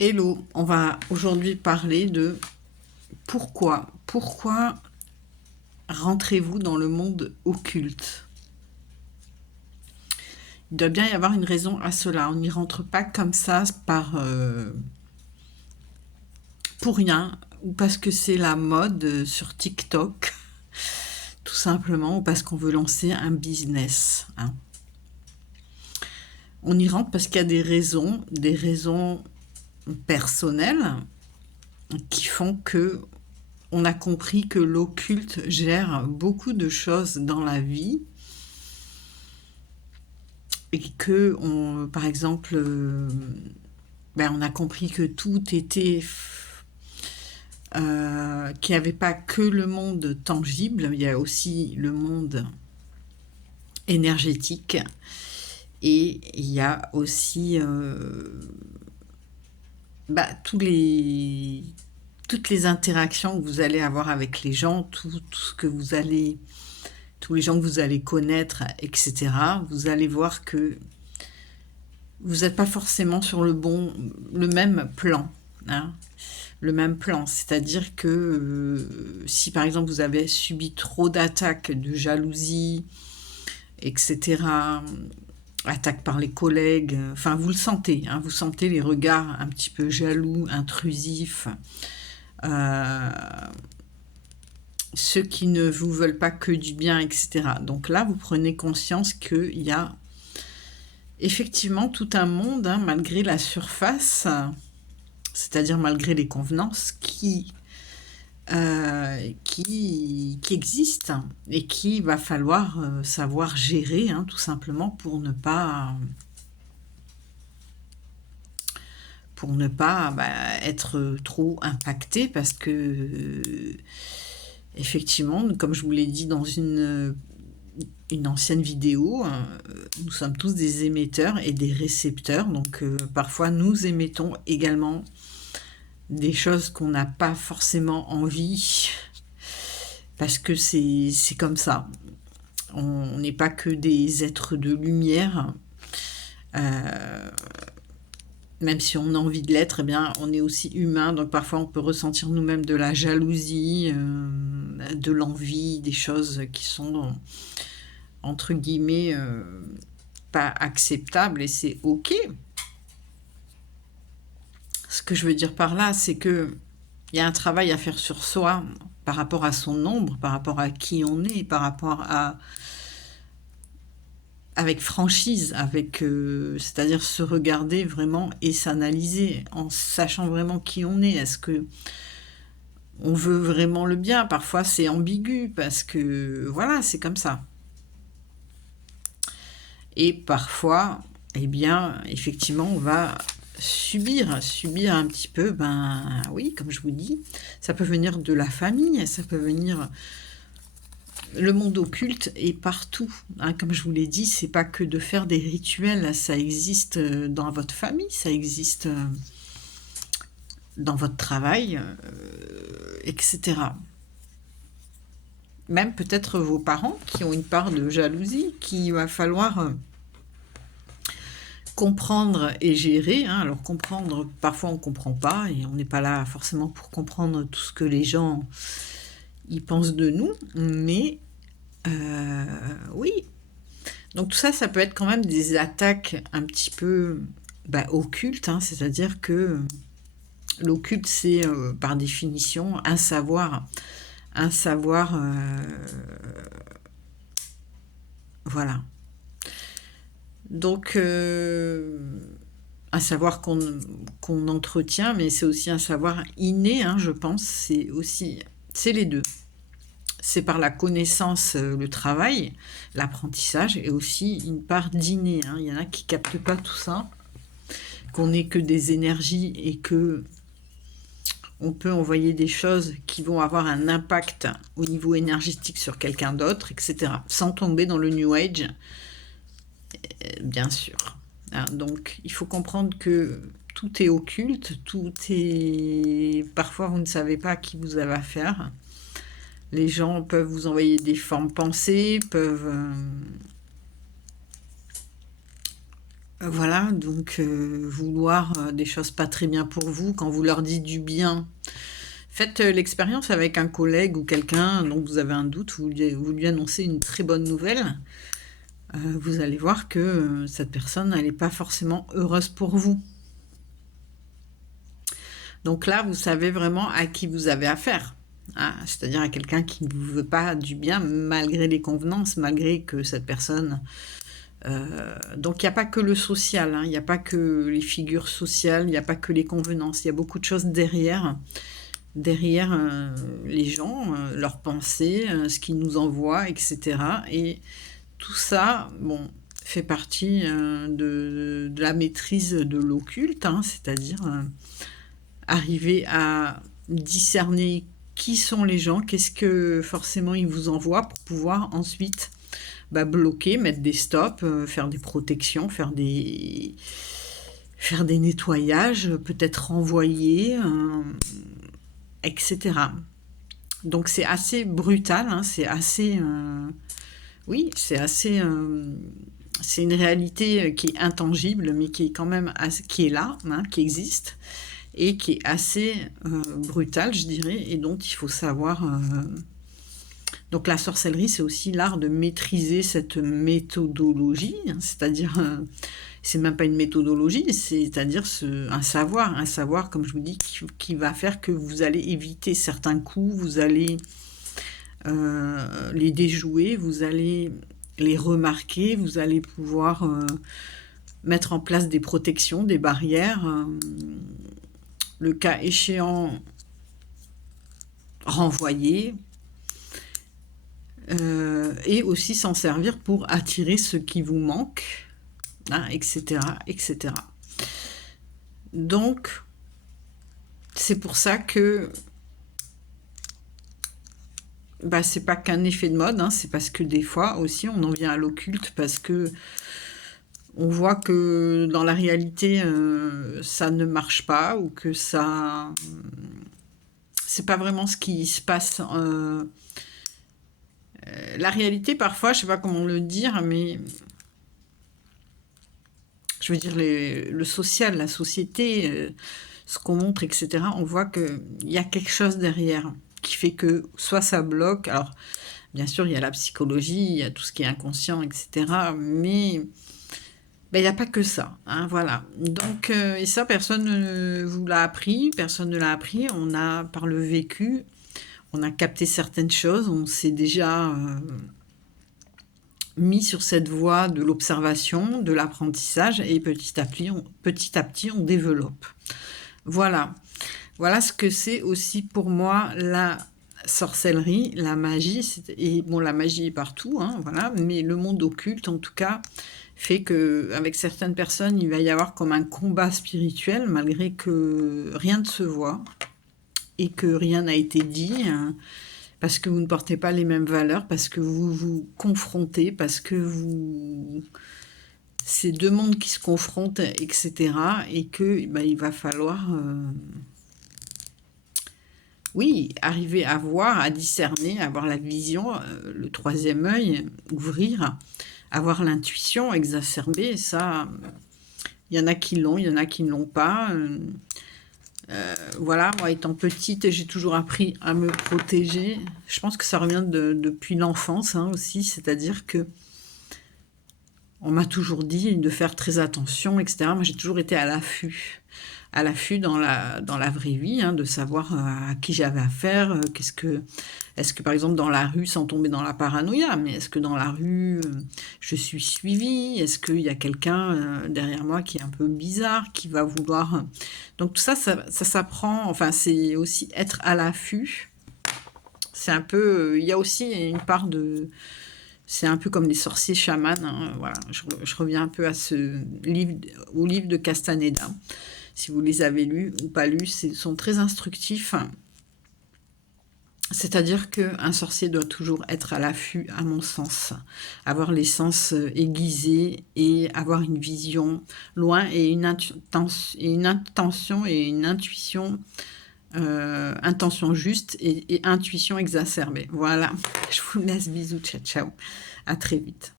Hello, on va aujourd'hui parler de pourquoi rentrez-vous dans le monde occulte? Il doit bien y avoir une raison à cela. On n'y rentre pas comme ça pour rien, ou parce que c'est la mode sur TikTok, tout simplement, ou parce qu'on veut lancer un business, hein. On y rentre parce qu'il y a des raisons personnelles qui font que on a compris que l'occulte gère beaucoup de choses dans la vie et que, par exemple, on a compris que tout était, qu'il n'y avait pas que le monde tangible, il y a aussi le monde énergétique et il y a aussi toutes les interactions que vous allez avoir avec les gens, tous les gens que vous allez connaître, etc. Vous allez voir que vous n'êtes pas forcément sur le même plan, hein, le même plan. C'est-à-dire que si par exemple vous avez subi trop d'attaques de jalousie, etc., attaques par les collègues, enfin vous le sentez, hein, vous sentez les regards un petit peu jaloux, intrusifs, euh, ceux qui ne vous veulent pas que du bien, etc. Donc là, vous prenez conscience qu'il y a effectivement tout un monde, hein, malgré la surface, c'est-à-dire malgré les convenances, qui existent et qu'il va falloir savoir gérer, hein, tout simplement pour ne pas être trop impacté parce que effectivement, comme je vous l'ai dit dans une ancienne vidéo, nous sommes tous des émetteurs et des récepteurs, donc parfois nous émettons également des choses qu'on n'a pas forcément envie, parce que c'est comme ça. On n'est pas que des êtres de lumière, même si on a envie de l'être, eh bien, on est aussi humain, donc parfois on peut ressentir nous-mêmes de la jalousie, de l'envie, des choses qui sont entre guillemets pas acceptables, et c'est ok. Ce que je veux dire par là, c'est que il y a un travail à faire sur soi par rapport à son ombre, par rapport à qui on est, par rapport à avec franchise, c'est-à-dire se regarder vraiment et s'analyser en sachant vraiment qui on est. Est-ce que on veut vraiment le bien? Parfois c'est ambigu parce que voilà, c'est comme ça. Et parfois, eh bien, effectivement, on va subir un petit peu, oui, comme je vous dis, ça peut venir de la famille, ça peut venir. Le monde occulte est partout, hein, comme je vous l'ai dit, c'est pas que de faire des rituels, ça existe dans votre famille, ça existe dans votre travail, etc. Même peut-être vos parents qui ont une part de jalousie qu'il va falloir comprendre et gérer, hein. Alors comprendre, parfois on comprend pas et on n'est pas là forcément pour comprendre tout ce que les gens y pensent de nous, mais oui. Donc tout ça, ça peut être quand même des attaques un petit peu occultes, hein. C'est-à-dire que l'occulte, c'est par définition un savoir, voilà. Donc un savoir qu'on entretient, mais c'est aussi un savoir inné, hein, je pense. C'est les deux. C'est par la connaissance, le travail, l'apprentissage, et aussi une part d'inné, hein. Il y en a qui captent pas tout ça, qu'on n'est que des énergies et que on peut envoyer des choses qui vont avoir un impact au niveau énergétique sur quelqu'un d'autre, etc. Sans tomber dans le New Age, bien sûr, hein. Donc il faut comprendre que tout est occulte, parfois vous ne savez pas à qui vous avez affaire. Les gens peuvent vous envoyer des formes pensées, peuvent Voilà, donc vouloir des choses pas très bien pour vous, quand vous leur dites du bien. Faites l'expérience avec un collègue ou quelqu'un dont vous avez un doute, vous lui annoncez une très bonne nouvelle. Vous allez voir que cette personne, elle n'est pas forcément heureuse pour vous. Donc là, vous savez vraiment à qui vous avez affaire. Hein, c'est-à-dire à quelqu'un qui ne vous veut pas du bien, malgré les convenances, malgré que cette personne... donc il n'y a pas que le social, hein, il n'y a pas que les figures sociales, il n'y a pas que les convenances, il y a beaucoup de choses derrière les gens, leurs pensées, ce qu'ils nous envoient, etc. Et tout ça, bon, fait partie de la maîtrise de l'occulte, hein, c'est-à-dire arriver à discerner qui sont les gens, qu'est-ce que forcément ils vous envoient pour pouvoir ensuite bloquer, mettre des stops, faire des protections, faire des nettoyages, peut-être renvoyer, etc. Donc c'est assez brutal, hein, c'est assez... oui, c'est assez... c'est une réalité qui est intangible, mais qui est quand même qui est là, hein, qui existe, et qui est assez brutale, je dirais, et dont il faut savoir... Donc la sorcellerie, c'est aussi l'art de maîtriser cette méthodologie, hein, c'est-à-dire, c'est même pas une méthodologie, c'est-à-dire un savoir, comme je vous dis, qui va faire que vous allez éviter certains coups, vous allez les déjouer, vous allez les remarquer, vous allez pouvoir mettre en place des protections, des barrières, le cas échéant, renvoyer, et aussi s'en servir pour attirer ce qui vous manque, hein, etc., etc. Donc, c'est pour ça que c'est pas qu'un effet de mode, hein, c'est parce que des fois aussi on en vient à l'occulte parce que on voit que dans la réalité ça ne marche pas ou que ça c'est pas vraiment ce qui se passe. La réalité, parfois, je sais pas comment le dire, mais je veux dire le social, la société, ce qu'on montre, etc. On voit qu'il y a quelque chose derrière qui fait que soit ça bloque. Alors, bien sûr, il y a la psychologie, il y a tout ce qui est inconscient, etc. Mais il n'y a pas que ça, hein, voilà. Donc, et ça, personne ne vous l'a appris, personne ne l'a appris. On a, par le vécu, on a capté certaines choses, on s'est déjà mis sur cette voie de l'observation, de l'apprentissage, et petit à petit, on développe. Voilà. Voilà ce que c'est aussi pour moi la sorcellerie, la magie. Et bon, la magie est partout, hein, voilà, mais le monde occulte, en tout cas, fait qu'avec certaines personnes, il va y avoir comme un combat spirituel, malgré que rien ne se voit et que rien n'a été dit, hein, parce que vous ne portez pas les mêmes valeurs, parce que vous vous confrontez, parce que c'est deux mondes qui se confrontent, etc. Et que il va falloir... oui, arriver à voir, à discerner, avoir la vision, le troisième œil, ouvrir, avoir l'intuition exacerbée, ça, il y en a qui l'ont, il y en a qui ne l'ont pas. Voilà, moi étant petite, j'ai toujours appris à me protéger. Je pense que ça revient depuis l'enfance, hein, aussi, c'est-à-dire que on m'a toujours dit de faire très attention, etc. Moi, j'ai toujours été à l'affût dans la vraie vie, hein, de savoir à qui j'avais affaire, est-ce que par exemple dans la rue, sans tomber dans la paranoïa, mais est-ce que dans la rue, je suis suivie, est-ce qu'il y a quelqu'un derrière moi qui est un peu bizarre, qui va vouloir... Donc tout ça s'apprend, enfin c'est aussi être à l'affût, c'est un peu, il y a aussi une part de... C'est un peu comme les sorciers chamans, hein, voilà. Je reviens un peu au livre de Castaneda. Si vous les avez lus ou pas lus, ils sont très instructifs. C'est-à-dire qu'un sorcier doit toujours être à l'affût, à mon sens. Avoir les sens aiguisés et avoir une vision loin et une intention et une intuition, intention juste et intuition exacerbée. Voilà, je vous laisse, bisous, ciao, ciao, à très vite.